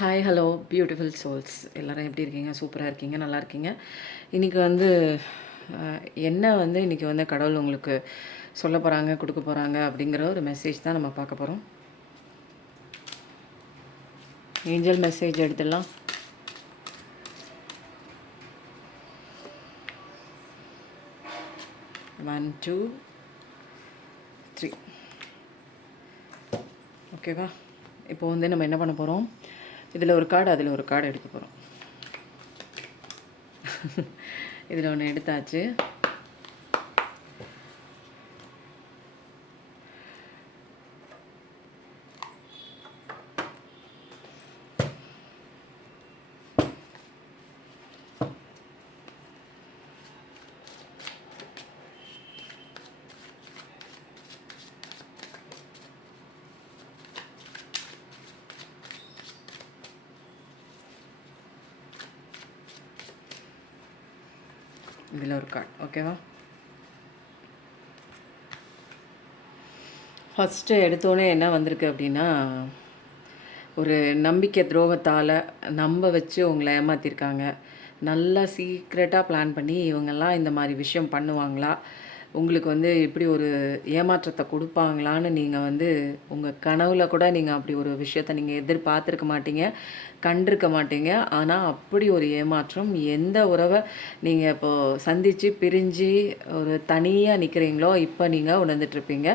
Hi hello beautiful souls எல்லோரும் எப்படி இருக்கீங்க? சூப்பராக இருக்கீங்க, நல்லா இருக்கீங்க. இன்றைக்கி வந்து என்ன வந்து இன்றைக்கி வந்து கடவுள் உங்களுக்கு சொல்ல போகிறாங்க, கொடுக்க போகிறாங்க அப்படிங்கிற ஒரு மெசேஜ் தான் நம்ம பார்க்க போகிறோம். ஏஞ்சல் மெசேஜ் எடுத்துடலாம். One two three. ஓகேவா? இப்போ வந்து நம்ம என்ன பண்ண போகிறோம், இதில் ஒரு கார்டு அதில் ஒரு கார்டு எடுக்க போகிறோம். இதில் ஒன்று எடுத்தாச்சு. இதில் ஒரு கார்டு. ஓகேவா? ஃபஸ்ட்டு எடுத்தோடனே என்ன வந்திருக்கு அப்படின்னா, ஒரு நம்பிக்கை துரோகத்தால் நம்ப வச்சு உங்களை ஏமாற்றிருக்காங்க. நல்லா சீக்ரெட்டாக பிளான் பண்ணி இவங்கெல்லாம் இந்த மாதிரி விஷயம் பண்ணுவாங்களா, உங்களுக்கு வந்து இப்படி ஒரு ஏமாற்றத்தை கொடுப்பாங்களான்னு நீங்கள் வந்து உங்கள் கனவுல கூட நீங்கள் அப்படி ஒரு விஷயத்தை நீங்கள் எதிர்பார்த்துருக்க மாட்டீங்க, கண்டிருக்க மாட்டீங்க. ஆனால் அப்படி ஒரு ஏமாற்றம், எந்த உறவை நீங்கள் இப்போது சந்தித்து பிரிஞ்சு ஒரு தனியாக நிற்கிறீங்களோ இப்போ நீங்கள் உணர்ந்துட்டுருப்பீங்க.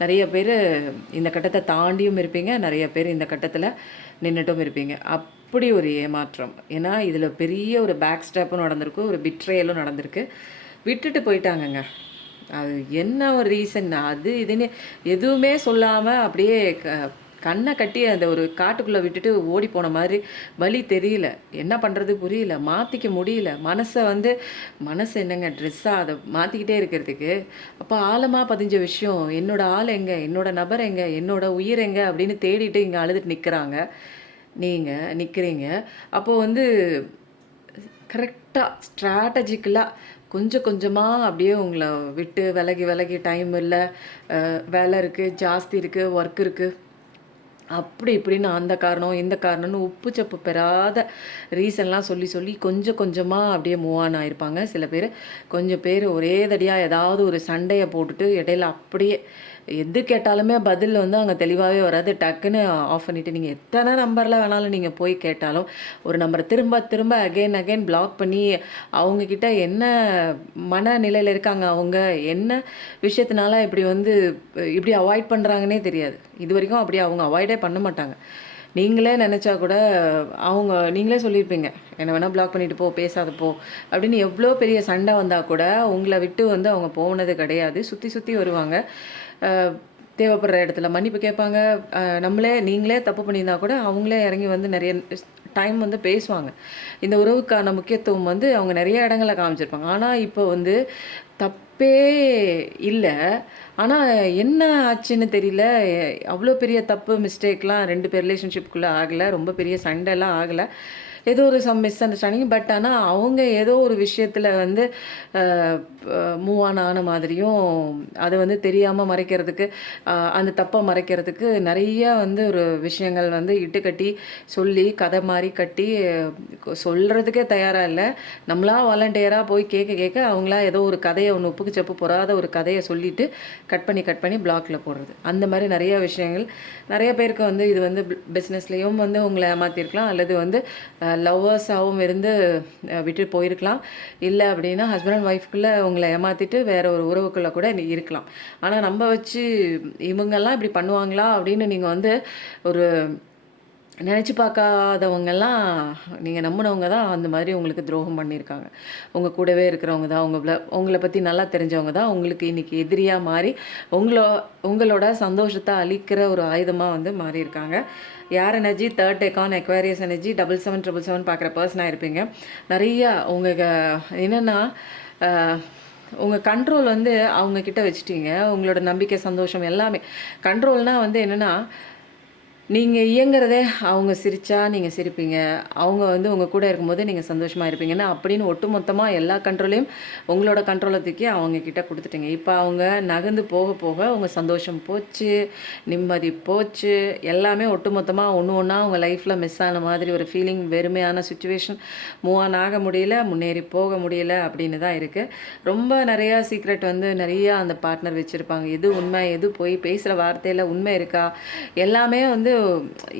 நிறைய பேர் இந்த கட்டத்தை தாண்டியும் இருப்பீங்க, நிறைய பேர் இந்த கட்டத்தில் நின்றுட்டும் இருப்பீங்க. அப்படி ஒரு ஏமாற்றம். ஏன்னா இதில் பெரிய ஒரு பேக் ஸ்டெப்பும் நடந்திருக்கு, ஒரு பிட்ரேயலும் நடந்திருக்கு. விட்டுட்டு போயிட்டாங்கங்க. அது என்ன ஒரு ரீசன், அது இதுன்னு எதுவுமே சொல்லாமல் அப்படியே கண்ணை கட்டி அந்த ஒரு காட்டுக்குள்ளே விட்டுட்டு ஓடி போன மாதிரி. வழி தெரியல, என்ன பண்ணுறது புரியல, மாற்றிக்க முடியல. மனசு என்னங்க ட்ரெஸ்ஸாக அதை மாற்றிக்கிட்டே இருக்கிறதுக்கு. அப்போ ஆழமாக பதிஞ்ச விஷயம், என்னோடய ஆள் எங்கே, என்னோடய நபர் எங்கே, என்னோடய உயிர் எங்கே அப்படின்னு தேடிட்டு இங்கே அழுதுட்டு நிற்கிறாங்க. நீங்கள் நிற்கிறீங்க. அப்போது வந்து கரெக்டாக ஸ்ட்ராட்டஜிக்கலாக கொஞ்சம் கொஞ்சமாக அப்படியே உங்களை விட்டு விலகி விலகி, டைம் இல்லை, வேலை இருக்குது, ஜாஸ்தி இருக்குது, ஒர்க் இருக்குது, அப்படி இப்படின்னு அந்த காரணம் இந்த காரணம்னு உப்பு சப்பு பெறாத ரீசன்லாம் சொல்லி சொல்லி கொஞ்சம் கொஞ்சமாக அப்படியே மூவ் ஆன் ஆகிருப்பாங்க சில பேர். கொஞ்சம் பேர் ஒரே தடியாக ஏதாவது ஒரு சண்டையை போட்டுட்டு இடையில அப்படியே எது கேட்டாலுமே பதில் வந்து அங்கே தெளிவாகவே வராது. டக்குன்னு ஆஃப் பண்ணிவிட்டு நீங்கள் எத்தனை நம்பரில் வேணாலும் நீங்கள் போய் கேட்டாலும் ஒரு நம்பரை திரும்ப திரும்ப அகெயின் பிளாக் பண்ணி அவங்கக்கிட்ட என்ன மனநிலையில் இருக்காங்க, அவங்க என்ன விஷயத்தினால இப்படி வந்து இப்படி அவாய்ட் பண்ணுறாங்கன்னே தெரியாது. இது வரைக்கும் அப்படி அவங்க அவாய்டே பண்ண மாட்டாங்க. நீங்களே நினச்சா கூட நீங்களே சொல்லியிருப்பீங்க, என்னை வேணால் பிளாக் பண்ணிவிட்டு போ, பேசாத போ அப்படின்னு. எவ்வளோ பெரிய சண்டை வந்தால் கூட உங்களை விட்டு வந்து அவங்க போனது கிடையாது. சுற்றி சுற்றி வருவாங்க, தேவைப்படுற இடத்துல மன்னிப்பு கேட்பாங்க. நீங்களே தப்பு பண்ணியிருந்தா கூட அவங்களே இறங்கி வந்து நிறைய டைம் வந்து பேசுவாங்க. இந்த உறவுக்கான முக்கியத்துவம் வந்து அவங்க நிறைய இடங்களில் காமிச்சிருப்பாங்க. ஆனால் இப்போ வந்து தப்பே இல்லை, ஆனால் என்ன ஆச்சுன்னு தெரியல. அவ்வளோ பெரிய தப்பு மிஸ்டேக்லாம் 2 பேர் ரிலேஷன்ஷிப்புக்குள்ளே ஆகலை, ரொம்ப பெரிய சண்டைலாம் ஆகலை, ஏதோ ஒரு மிஸ் அண்டர்ஸ்டாண்டிங். பட் ஆனால் அவங்க ஏதோ ஒரு விஷயத்தில் வந்து மூவ் ஆன மாதிரியும், அதை வந்து தெரியாமல் மறைக்கிறதுக்கு, அந்த தப்பை மறைக்கிறதுக்கு நிறைய வந்து ஒரு விஷயங்கள் வந்து இட்டுக்கட்டி சொல்லி கதை மாதிரி கட்டி சொல்கிறதுக்கே தயாராக இல்லை. நம்மளா வாலண்டியராக போய் கேட்க கேட்க அவங்களா ஏதோ ஒரு கதையை ஒன்று உப்புக்கு செப்பு போகாத ஒரு கதையை சொல்லிவிட்டு கட் பண்ணி பிளாக்கில் போடுறது. அந்த மாதிரி நிறைய விஷயங்கள் நிறைய பேருக்கு வந்து இது வந்து பிஸ்னஸ்லேயும் வந்து உங்களை ஏமாற்றிருக்கலாம், அல்லது வந்து லவ்வர்ஸாகவும் இருந்து விட்டு போயிருக்கலாம். இல்லை அப்படின்னா ஹஸ்பண்ட் அண்ட் ஒய்ஃப்குள்ளே உங்களை ஏமாற்றிட்டு வேறு ஒரு உறவுக்குள்ளே கூட இருக்கலாம். ஆனால் நம்ம வச்சு இவங்கெல்லாம் இப்படி பண்ணுவாங்களா அப்படின்னு நீங்கள் வந்து ஒரு நினச்சி பார்க்காதவங்கெல்லாம் நீங்கள் நம்பினவங்க தான் அந்த மாதிரி உங்களுக்கு துரோகம் பண்ணியிருக்காங்க. உங்கள் கூடவே இருக்கிறவங்க தான், உங்களை பற்றி நல்லா தெரிஞ்சவங்க தான் உங்களுக்கு இன்றைக்கி எதிரியாக மாறி உங்களோட சந்தோஷத்தை அளிக்கிற ஒரு ஆயுதமாக வந்து மாறியிருக்காங்க. யார் energy, third Deccan Aquarius energy, 7777 பார்க்குற பர்சனாக இருப்பீங்க. நிறையா உங்களுக்கு என்னென்னா உங்கள் கண்ட்ரோல் வந்து அவங்கக்கிட்ட வச்சுட்டீங்க. உங்களோட நம்பிக்கை, சந்தோஷம் எல்லாமே கண்ட்ரோல்னால் வந்து என்னென்னா நீங்க இயங்குறதே அவங்க சிரிச்சா நீங்க சிரிப்பீங்க. அவங்க வந்து உங்க கூட இருக்கும்போது நீங்க சந்தோஷமா இருப்பீங்கன்னு அப்படின்னு ஒட்டுமொத்தமா எல்லா கண்ட்ரோலையும் உங்களோட கண்ட்ரோல தூக்கி அவங்க கிட்ட குடுத்துட்டீங்க. இப்ப அவங்க நகர்ந்து போக போக உங்க சந்தோஷம் போச்சு, நிம்மதி போச்சு, எல்லாமே ஒட்டுமொத்தமா ஒண்ணு ஒண்ணா உங்க லைஃப்ல மிஸ் ஆன மாதிரி ஒரு ஃபீலிங், வெறுமையான சிச்சுவேஷன், மூவ் ஆன் ஆக முடியல, முன்னேறி போக முடியல அப்படின்னு தான் இருக்கு. ரொம்ப நெறையா சீக்ரெட் வந்து நெறையா அந்த பார்ட்னர் வச்சிருப்பாங்க. எது உண்மை, எது பொய், பேசுற வார்த்தையில உண்மை இருக்கா? எல்லாமே வந்து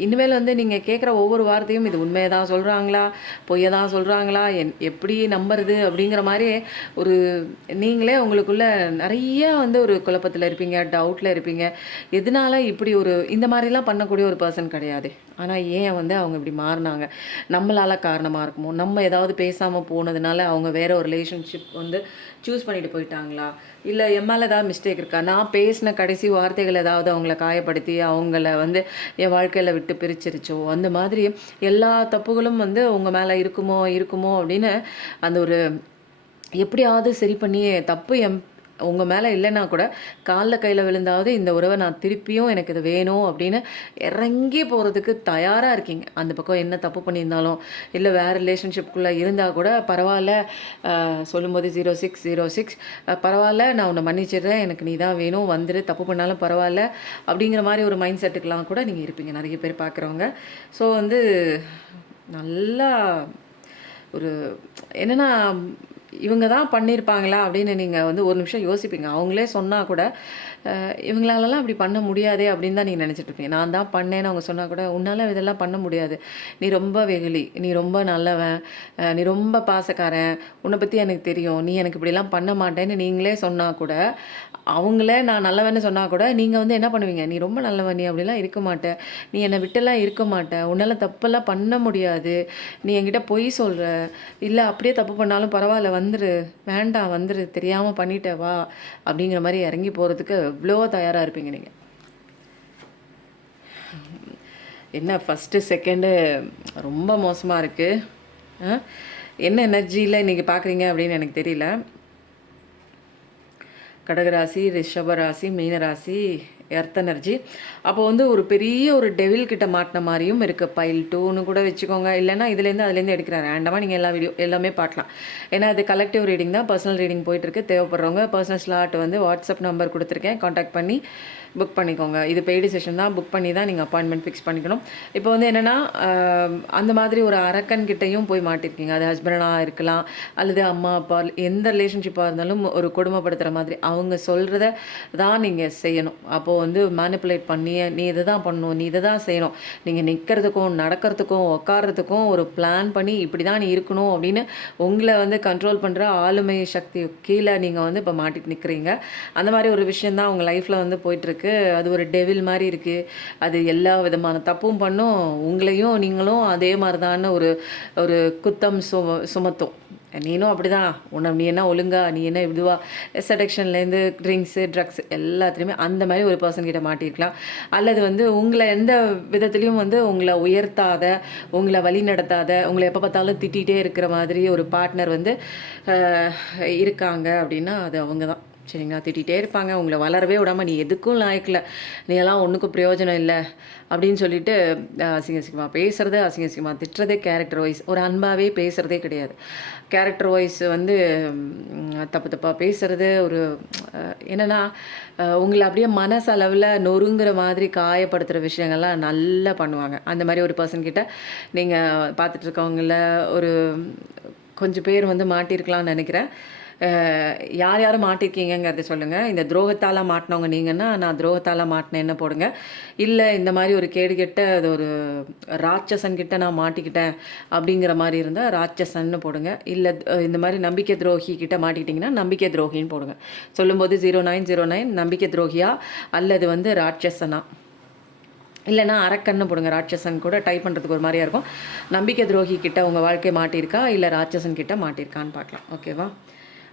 இனிமேல் வந்து நீங்க கேட்குற ஒவ்வொரு வார்த்தையும் இது உண்மைய தான் சொல்றாங்களா? பொய்ய தான் சொல்றாங்களா? எப்படி நம்புறது? அப்படிங்கிற மாரி ஒரு நீங்களே உங்களுக்குள்ள நெறைய வந்து ஒரு குழப்பத்தில இருப்பீங்க, டவுட்ல இருப்பீங்க. எதனால இப்படி ஒரு இந்த மாரிலாம் பண்ணக்கூடிய ஒரு பெர்சன் கிடையாதே. ஆனா ஏன் வந்து அவங்க இப்படி மாறுனாங்க? நம்மளால காரணமா இருக்குமோ? நம்ம ஏதாவது பேசாம போனதுனால அவங்க வேற ஒரு ரிலேஷன்ஷிப் வந்து சூஸ் பண்ணிட்டு போயிட்டாங்களா? இல்ல என் மேல ஏதாவது மிஸ்டேக் இருக்கா? நான் பேசின கடைசி வார்த்தைகள் ஏதாவது அவங்கள காயப்படுத்தி, அவங்கள வந்து என் வாழ்க்கையில விட்டு பிரிச்சிருச்சோ? அந்த மாதிரி எல்லா தப்புகளும் வந்து உங்க மேல இருக்குமோ இருக்குமோ அப்படின்னு அந்த ஒரு எப்படியாவது சரி பண்ணி தப்பு உங்க மேல இல்லன்னா கூட, கால்ல கையில விழுந்தாவது இந்த உறவ நான் திருப்பியும் எனக்கு இது வேணும் அப்படின்னு இறங்கி போறதுக்கு தயாரா இருக்கீங்க. அந்த பக்கம் என்ன தப்பு பண்ணியிருந்தாலும், இல்ல வேற ரிலேஷன்ஷிப்குள்ள இருந்தா கூட பரவால்ல. சொல்லும்போது 0606 பரவால்ல நான் உன்ன மன்னிச்சிடுறேன். எனக்கு நீ தான் வேணும். வந்துரு. தப்பு பண்ணாலும் பரவால்ல. அப்படிங்கிற மாரி ஒரு மைண்ட் செட்டுக்குலாம் கூட நீங்க இருப்பீங்க. நெறைய பேர் பார்க்குறவங்க. ஸோ வந்து நல்லா ஒரு என்னன்னா, இவங்க தான் பண்ணியிருப்பாங்களா அப்படின்னு நீங்க வந்து ஒரு நிமிஷம் யோசிப்பீங்க. அவங்களே சொன்னா கூட, இவங்களாலலாம் அப்படி பண்ண முடியாதே அப்படின்னு தான் நீங்க நெனச்சிட்டு இருப்பீங்க. நான் தான் பண்ணேன்னு அவங்க சொன்னா கூட, உன்னால இதெல்லாம் பண்ண முடியாது. நீ ரொம்ப வெகுளி, நீ ரொம்ப நல்லவன், நீ ரொம்ப பாசக்காரன், உன்ன பத்தி எனக்கு தெரியும். நீ எனக்கு இப்படிலாம் பண்ண மாட்டேன்னு நீங்களே சொன்னா கூட, அவங்களே நான் நல்லவன்னு சொன்னா கூட, நீங்க வந்து என்ன பண்ணுவீங்க? "நீ ரொம்ப நல்லவன். நீ அப்படிலாம் இருக்க மாட்ட. நீ என்ன விட்டுலாம் இருக்க மாட்ட. உன்னால தப்பெல்லாம் பண்ண முடியாது. நீ என்கிட்ட பொய் சொல்ற. இல்ல அப்படியே தப்பு பண்ணாலும் பரவால்ல வந்துரு. வேண்டாம் வந்துரு. தெரியாம பண்ணிட்ட வா." அப்படிங்கிற மாரி இறங்கி போறதுக்கு எவ்வளோ தயாரா இருப்பீங்க நீங்க. என்ன ஃபர்ஸ்ட்டு, செகண்டு ரொம்ப மோசமா இருக்கு. அ என்ன எனர்ஜியில இன்னைக்கு பார்க்குறீங்க அப்படின்னு எனக்கு தெரியல. கடகராசி, ரிஷபராசி, மீனராசி, எர்த் எனர்ஜி. அப்போ வந்து ஒரு பெரிய ஒரு டெவில் கிட்ட மாட்டின மாரியும் இருக்கு. பைல் 2ன்னு கூட வச்சுக்கோங்க. இல்லன்னா இதுலேருந்து அதுலேருந்து எடுக்கிறேன். ரேண்டமா நீங்க எல்லா எல்லாமே பார்க்கலாம். ஏன்னா இது கலெக்டிவ் ரீடிங் தான். பர்சனல் ரீடிங் போயிட்டுருக்கு. தேவைப்படுறவங்க பர்சனல் ஸ்லாட் வந்து வாட்ஸ்அப் நம்பர் குடுத்துருக்கேன். கான்டாக்ட் பண்ணி புக் பண்ணிக்கோங்க. இது பெய்டு செஷன் தான். புக் பண்ணி தான் நீங்க அப்பாயின்ட்மெண்ட் ஃபிக்ஸ் பண்ணிக்கணும். இப்போ வந்து என்னன்னா, அந்த மாதிரி ஒரு அரக்கன் கிட்டயும் போய் மாட்டியிருக்கீங்க. அது ஹஸ்பண்டா இருக்கலாம், அல்லது அம்மா, அப்பா எந்த ரிலேஷன்ஷிப்பா இருந்தாலும் ஒரு கொடுமைப்படுத்துற மாதிரி. அவங்க சொல்றத தான் நீங்க செய்யணும். அப்போ வந்து மேனிப்புலேட் பண்ணி, நீ இத தான் பண்ணணும், நீ இத தான் செய்யணும். நீங்க நிக்கிறதுக்கும், நடக்கிறதுக்கும், உட்கார்றதுக்கும் ஒரு பிளான் பண்ணி இப்படி தான் நீ இருக்கணும் அப்படின்னு உங்கள வந்து கண்ட்ரோல் பண்ற ஆளுமை சக்தி கீழ நீங்க வந்து இப்ப மாட்டிட்டு நிக்கிறீங்க. அந்த மாரி ஒரு விஷயம் தான் உங்க லைஃப்ல வந்து போயிட்டுருக்கு. அது ஒரு டெவில் மாரி இருக்கு. அது எல்லா விதமான தப்பும் பண்ணும். உங்களையும் நீங்களும் அதே மாரி தான்னு ஒரு ஒரு குத்தம் சுமத்தும். நீனும் அப்படிதான். நீ என்ன ஒழுங்கா, நீ என்ன இதுவா, செடக்ஷன்லேருந்து ட்ரிங்க்ஸு, ட்ரக்ஸ் எல்லாத்துலேயுமே அந்த மாரி ஒரு பெர்சன் கிட்ட மாட்டியிருக்கலாம். அல்லது வந்து உங்கள எந்த விதத்திலயும் வந்து உங்கள உயர்த்தாத, உங்கள வழிநடத்தாத, உங்கள எப்ப பார்த்தாலும் திட்டிட்டே இருக்கிற மாதிரி ஒரு பார்ட்னர் வந்து அ இருக்காங்க அப்படின்னா, அது அவங்க தான். சரிங்களா? திட்டிகிட்டே இருப்பாங்க. உங்கள வளரவே விடாம, "நீ எதுக்கும் லாயக்கில்ல. நீ எல்லாம் ஒண்ணுக்கும் பிரயோஜனம் இல்ல." அப்படின்னு சொல்லிட்டு அசிங்க அசிங்கமா பேசுறது, அசிங்க அசிங்கமா திட்டுறது, கேரக்டர் வைஸ் ஒரு அன்பாவே பேசுறதே கிடையாது. கேரக்டர் வைஸ் வந்து தப்பு தப்பா பேசுறது, ஒரு என்னன்னா, உங்கள அப்படியே மனசளவுல நொறுங்குற மாதிரி காயப்படுத்துற விஷயங்கள்லாம் நல்லா பண்ணுவாங்க. அந்த மாரி ஒரு பெர்சன் கிட்ட நீங்க பார்த்துட்டு இருக்கவங்கள்ல ஒரு கொஞ்சம் பேர் வந்து மாட்டியிருக்கலாம்னு நெனைக்கிறேன். யார் யார் மாட்டியிருக்கீங்கங்கிறத சொல்லுங்க. இந்த துரோகத்தால மாட்டுனவங்க நீங்கன்னா, நான் துரோகத்தால மாட்டுனேன்னு போடுங்க. இல்ல இந்த மாரி ஒரு கேடுகெட்ட அது ஒரு ராட்சசன் கிட்ட நான் மாட்டிக்கிட்டேன் அப்படிங்கிற மாரி இருந்தா ராட்சசன்னு போடுங்க. இல்ல இந்த மாரி நம்பிக்கை துரோகி கிட்ட மாட்டிக்கிட்டீங்கன்னா, நம்பிக்கை துரோகின்னு போடுங்க. சொல்லும்போது 0909 நம்பிக்கை துரோகியா அல்லது வந்து ராட்சசனா? இல்லன்னா அரக்கன்னு போடுங்க. ராட்சசன் கூட டைப் பண்ணுறதுக்கு ஒரு மாரியா இருக்கும். நம்பிக்கை துரோகி கிட்ட உங்க வாழ்க்கை மாட்டியிருக்கா? இல்ல ராட்சசன் கிட்ட மாட்டியிருக்கான்னு பார்க்கலாம். ஓகேவா?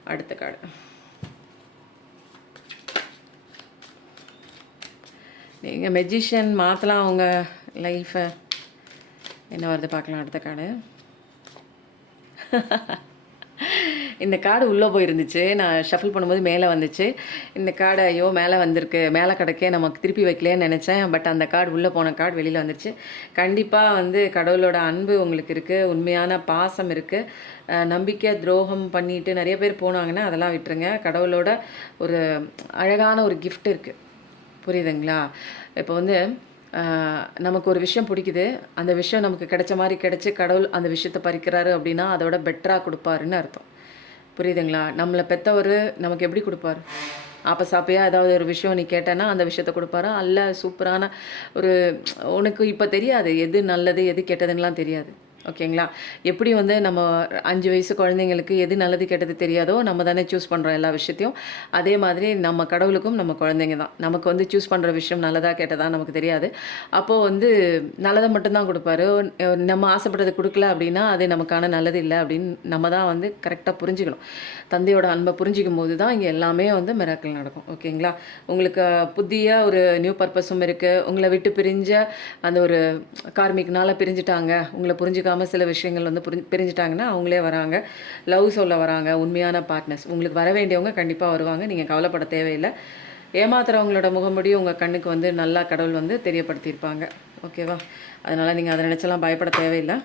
அடுத்த கார்டு. நீங்க மெஜிஷியன் மாத்தலாம் உங்க லைஃப. என்ன வருது பார்க்கலாம் அடுத்த கார்டு. இந்த கார்டு உள்ளே போயிருந்துச்சு. நான் ஷஃபில் பண்ணும்போது மேலே வந்துச்சு. இந்த கார்டு ஐயோ! மேலே வந்திருக்கு. மேலே கிடக்கே நமக்கு திருப்பி வைக்கலையேன்னு நெனச்சேன். பட் அந்த கார்டு உள்ளே போன கார்டு வெளியில வந்துருச்சு. கண்டிப்பா வந்து கடவுளோட அன்பு உங்களுக்கு இருக்கு. உண்மையான பாசம் இருக்கு. நம்பிக்கை துரோகம் பண்ணிட்டு நெறைய பேர் போனாங்கன்னா, அதெல்லாம் விட்டுருங்க. கடவுளோட ஒரு அழகான ஒரு கிஃப்ட் இருக்கு. புரியுதுங்களா? இப்போ வந்து நமக்கு ஒரு விஷயம் பிடிக்குது. அந்த விஷயம் நமக்கு கிடைச்ச மாரி கிடைச்சு, கடவுள் அந்த விஷயத்த பறிக்கிறாரு அப்படின்னா, அதோட பெட்டரா குடுப்பாருன்னு அர்த்தம். புரியுதுங்களா? நம்மள பெத்தவரு நமக்கு எப்படி குடுப்பாரு? ஆப்பசாப்பியா ஏதாவது ஒரு விஷயம் நீ கேட்டேன்னா, அந்த விஷயத்த குடுப்பாரா? அல்ல சூப்பரான ஒரு உனக்கு இப்ப தெரியாது. எது நல்லது, எது கெட்டதுன்னுலாம் தெரியாது. ஓகேங்களா? எப்படி வந்து நம்ம 5 வயசு குழந்தைங்களுக்கு எது நல்லது, கெட்டது தெரியாதோ, நம்ம தானே சூஸ் பண்றோம் எல்லா விஷயத்தையும். அதே மாதிரி நம்ம கடவுளுக்கும் நம்ம குழந்தைங்க தான். நமக்கு வந்து சூஸ் பண்ற விஷயம் நல்லதா, கெட்டதா நமக்கு தெரியாது. அப்போ வந்து நல்லத மட்டும் தான் குடுப்பாரு. நம்ம ஆசைப்பட்டத குடுக்கல அப்படின்னா, அது நமக்கான நல்லது இல்ல அப்படின்னு நம்ம தான் வந்து கரெக்ட்டா புரிஞ்சுக்கணும். தந்தையோட அன்ப புரிஞ்சிக்கும்போது தான் இங்க எல்லாமே வந்து மிராக்கிள் நடக்கும். ஓகேங்களா? உங்களுக்கு புதிய ஒரு நியூ பர்ப்பஸும் இருக்கு. உங்கள விட்டு பிரிஞ்ச அந்த ஒரு கார்மிக்னால பிரிஞ்சுட்டாங்க. உங்கள புரிஞ்சுக்காம சில விஷயங்கள் வந்து பிரிஞ்சுட்டாங்கன்னா, அவங்களே வராங்க. லவ் சொல்ல வராங்க. உண்மையான பார்ட்னர்ஸ். உங்களுக்கு வர வேண்டியவங்க கண்டிப்பா வருவாங்க. நீங்க கவலைப்பட தேவையில்ல. ஏமாத்துறவங்களோட முகமூடி உங்க கண்ணுக்கு வந்து நல்லா கடவுள் வந்து தெரியப்படுத்தியிருப்பாங்க. ஓகேவா? அதனால நீங்க அத நினைச்செல்லாம் பயப்பட தேவையில்ல.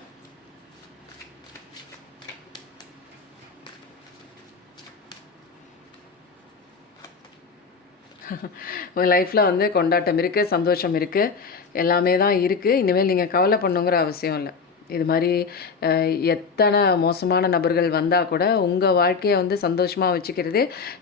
உங்க லைஃப்ல வந்து கொண்டாட்டம் இருக்கு, சந்தோஷம் இருக்கு. எல்லாமே தான் இருக்கு. இனிமேல் நீங்க கவலை பண்ணணுங்கிற அவசியம் இல்ல. இது மாரி எத்தன மோசமான நபர்கள் வந்தா கூட, உங்க வாழ்க்கைய வந்து சந்தோஷமா வச்சுக்கிறது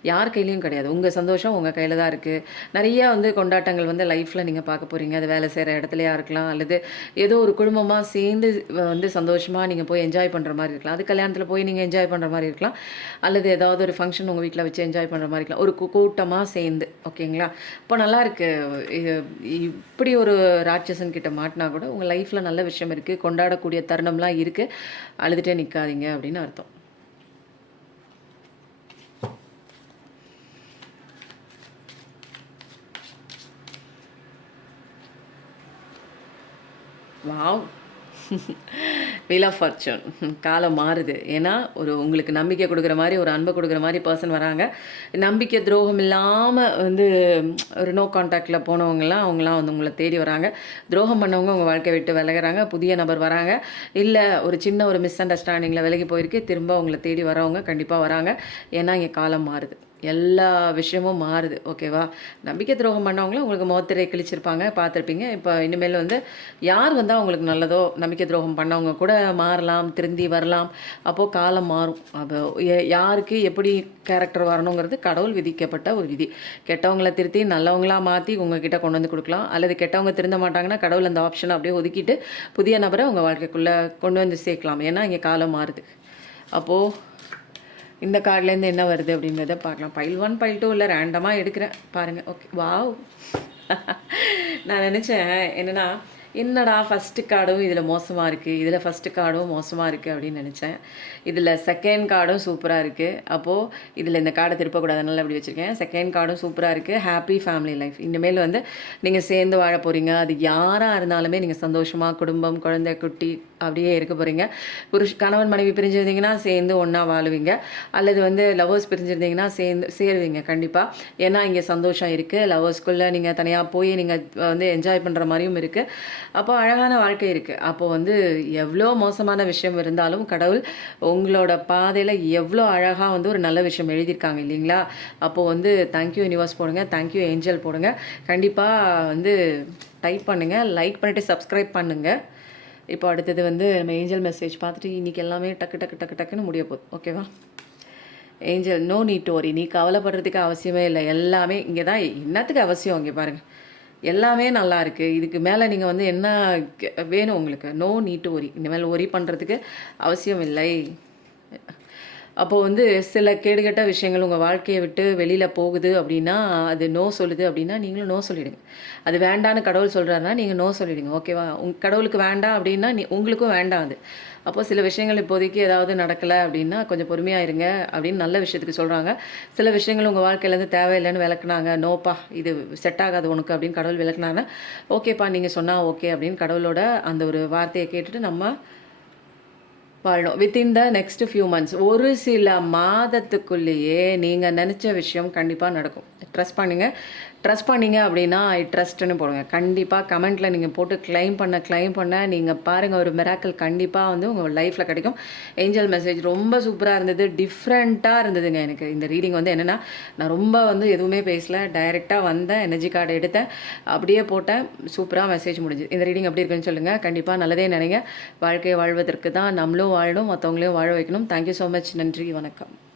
யார் கையிலயும் கிடையாது. உங்க சந்தோஷம் உங்க கையில தான் இருக்கு. நெறைய வந்து கொண்டாட்டங்கள் வந்து லைஃப்ல நீங்க பார்க்க போறீங்க. அது வேலை செய்ற இடத்துலயா இருக்கலாம், அல்லது ஏதோ ஒரு குடும்பமா சேர்ந்து வந்து சந்தோஷமா நீங்க போய் என்ஜாய் பண்ற மாரி இருக்கலாம். அது கல்யாணத்துல போய் நீங்க என்ஜாய் பண்ற மாரி இருக்கலாம். அல்லது ஏதாவது ஒரு ஃபங்ஷன் உங்க வீட்ல வச்சு என்ஜாய் பண்ற மாரி இருக்கலாம். ஒரு கூட்டமா சேர்ந்து. ஓகேங்களா? அப்போ நல்லாருக்கு. இது இப்படி ஒரு ராட்சசன் கிட்ட மாட்டுனா கூட, உங்க லைஃப்ல நல்ல விஷயம் இருக்கு. கொண்டாடக்கூடிய தருணம்லாம் இருக்கு. அழுதுட்டே நிக்காதீங்க அப்படின்னு அர்த்தம். வாவ்! வீல் ஆஃப் ஃபார்ச்சூன் காலம் மாறுது. ஏன்னா, ஒரு உங்களுக்கு நம்பிக்கை குடுக்குற மாரி, ஒரு அன்ப குடுக்குற மாரி பெர்சன் வராங்க. நம்பிக்கை துரோகம் இல்லாம வந்து ஒரு நோ கான்டாக்ட்ல போனவங்கலாம், அவங்கலாம் வந்து உங்கள தேடி வராங்க. துரோகம் பண்ணவங்க உங்க வாழ்க்கைய விட்டு விலகுறாங்க. புதிய நபர் வராங்க. இல்ல ஒரு சின்ன ஒரு மிஸ் அண்டர்ஸ்டாண்டிங்ல விலகி போயிருக்கு. திரும்ப உங்கள தேடி வரவங்க கண்டிப்பா வராங்க. ஏன்னா, இங்க காலம் மாறுது. எல்லா விஷயமும் மாறுது. ஓகேவா? நம்பிக்கை துரோகம் பண்ணவங்கள உங்களுக்கு முகத்திரை கிழிச்சிருப்பாங்க, பார்த்துருப்பீங்க. இப்ப இனிமேல் வந்து யார் வந்தா உங்களுக்கு நல்லதோ, நம்பிக்கை துரோகம் பண்ணவங்க கூட மாறலாம், திருந்தி வரலாம். அப்போ காலம் மாறும். அப்போ யாருக்கு எப்படி கேரக்டர் வரணுங்கிறது கடவுள் விதிக்கப்பட்ட ஒரு விதி. கெட்டவங்கள திருத்தி நல்லவங்களா மாத்தி உங்ககிட்ட கொண்டு வந்து குடுக்கலாம். அல்லது கெட்டவங்க திருந்த மாட்டாங்கன்னா, கடவுள் அந்த ஆப்ஷன அப்படியே ஒதுக்கிட்டு, புதிய நபர உங்க வாழ்க்கைக்குள்ள கொண்டு வந்து சேர்க்கலாம். ஏன்னா, இங்க காலம் மாறுது. அப்போ இந்த கார்ட்லேருந்து என்ன வருது அப்படின்றத பார்க்கலாம். பைல் 1, பைல் 2 இல்ல ரேண்டமா எடுக்கிறேன். பாருங்க. ஓகே. வாவ்! நான் நெனச்சேன் என்னன்னா, என்னடா ஃபர்ஸ்ட்டு கார்டும் இதில மோசமா இருக்கு. இதில ஃபர்ஸ்ட்டு கார்டும் மோசமா இருக்கு அப்படின்னு நெனச்சேன். இதில செகண்ட் கார்டும் சூப்பரா இருக்கு. அப்போ இதில இந்த கார்ட திருப்பக்கூடாது. அதனால இப்படி வச்சிருக்கேன். செகண்ட் கார்டும் சூப்பரா இருக்கு. Happy family life. இனிமேல் வந்து நீங்க சேர்ந்து வாழ போறீங்க. அது யாரா இருந்தாலுமே நீங்க சந்தோஷமா குடும்பம், குழந்தை, குட்டி அப்படியே இருக்க போறீங்க. கணவன் மனைவி பிரிஞ்சிருந்தீங்கன்னா சேர்ந்து ஒண்ணா வாழுவீங்க. அல்லது வந்து லவ்வர்ஸ் பிரிஞ்சிருந்தீங்கன்னா சேருவீங்க கண்டிப்பா. ஏன்னா இங்க சந்தோஷம் இருக்கு. லவ்வர்ஸ்குள்ள நீங்க தனியா போய் நீங்க வந்து என்ஜாய் பண்ற மாரியும் இருக்கு. அப்போ அழகான வாழ்க்கை இருக்கு. அப்போ வந்து எவ்ளோ மோசமான விஷயம் இருந்தாலும் கடவுள் உங்களோட பாதையில எவ்ளோ அழகா வந்து ஒரு நல்ல விஷயம் எழுதியிருக்காங்க இல்லைங்களா? அப்போ வந்து தேங்க் யூ யுனிவர்ஸ் போடுங்க. தேங்க் யூ ஏஞ்சல் போடுங்க. கண்டிப்பா வந்து டைப் பண்ணுங்க. லைக் பண்ணிட்டு சப்ஸ்கிரைப் பண்ணுங்க. இப்போ அடுத்தது வந்து நம்ம ஏஞ்சல் மெசேஜ் பார்த்துட்டு இன்னைக்கு எல்லாமே டக்கு டக்கு டக்கு டக்குன்னு முடிய போகுது. ஓகேவா? Angel no need to worry. நீ கவலைப்படுறதுக்கு அவசியமே இல்ல. எல்லாமே இங்க தான் என்னத்துக்கு அவசியம் இங்க பாருங்க. எல்லாமே நல்லா இருக்கு. இதுக்கு மேல நீங்க வந்து என்ன வேணும் உங்களுக்கு? No need to worry. இனிமேல் வொரி பண்றதுக்கு அவசியம் இல்லை. அப்போ வந்து சில கேடுகெட்ட விஷயங்கள் உங்க வாழ்க்கைய விட்டு வெளியில போகுது அப்படின்னா, அது நோ சொல்லுது அப்படின்னா, நீங்களும் நோ சொல்லிடுங்க. அது வேண்டான்னு கடவுள் சொல்றாருன்னா, நீங்க நோ சொல்லிடுங்க. ஓகேவா? கடவுளுக்கு வேண்டாம் அப்படின்னா, உங்களுக்கும் வேண்டாம் அது. அப்போ சில விஷயங்கள் இப்போதைக்கு ஏதாவது நடக்கல அப்படின்னா, கொஞ்சம் பொறுமையா இருங்க அப்படின்னு நல்ல விஷயத்துக்கு சொல்றாங்க. சில விஷயங்கள் உங்க வாழ்க்கையிலேருந்து தேவையில்லன்னு விலக்குனாங்க. நோப்பா இது செட் ஆகாது உனக்கு அப்படின்னு கடவுள் விலக்குனாருன்னா, ஓகேப்பா நீங்க சொன்னா ஓகே அப்படின்னு கடவுளோட அந்த ஒரு வார்த்தைய கேட்டுட்டு நம்ம வாழணும். Within the next few months. ஒரு சில மாதத்துக்குள்ளேயே நீங்க நெனச்ச விஷயம் கண்டிப்பா நடக்கும். ட்ரஸ்ட் பண்ணுங்க. ட்ரஸ்ட் பண்ணீங்க அப்டின்னா, ஐ ட்ரஸ்ட்டுன்னு போடுங்க. கண்டிப்பா கமெண்ட்ல நீங்க போட்டு கிளைம் பண்ண நீங்க பாருங்க ஒரு மிராக்கிள் கண்டிப்பா வந்து உங்க லைஃப்ல கிடைக்கும். ஏஞ்சல் மெசேஜ் ரொம்ப சூப்பரா இருந்தது. டிஃப்ரெண்ட்டா இருந்ததுங்க எனக்கு. இந்த ரீடிங் வந்து என்னன்னா, நான் ரொம்ப வந்து எதுவுமே பேசல. டைரக்ட்டா வந்தேன். எனர்ஜி கார்டு எடுத்தேன். அப்படியே போட்டேன். சூப்பரா மெசேஜ் முடிஞ்சுது. இந்த ரீடிங் எப்படி இருக்குன்னு சொல்லுங்க. கண்டிப்பா நல்லதே நெனைங்க. வாழ்க்கைய வாழ்வதற்கு தான் நம்மளும் வாழணும், மத்தவங்களையும் வாழ வைக்கணும். Thank you so much. நன்றி. வணக்கம்.